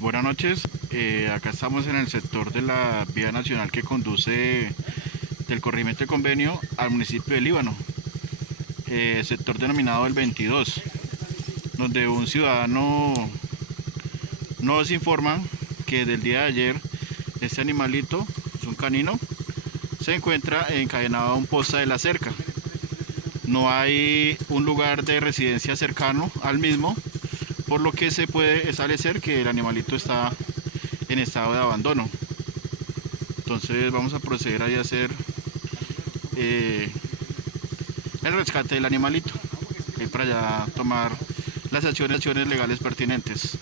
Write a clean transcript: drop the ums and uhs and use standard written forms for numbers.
Buenas noches, acá estamos en el sector de la vía nacional que conduce del corregimiento de Convenio al municipio de Líbano, sector denominado el 22, donde un ciudadano nos informa que del día de ayer este animalito, es un canino, se encuentra encadenado a un poste de la cerca. No hay un lugar de residencia cercano al mismo, por lo que se puede establecer que el animalito está en estado de abandono. Entonces vamos a proceder a hacer eh, el rescate del animalito y para ya tomar las acciones legales pertinentes.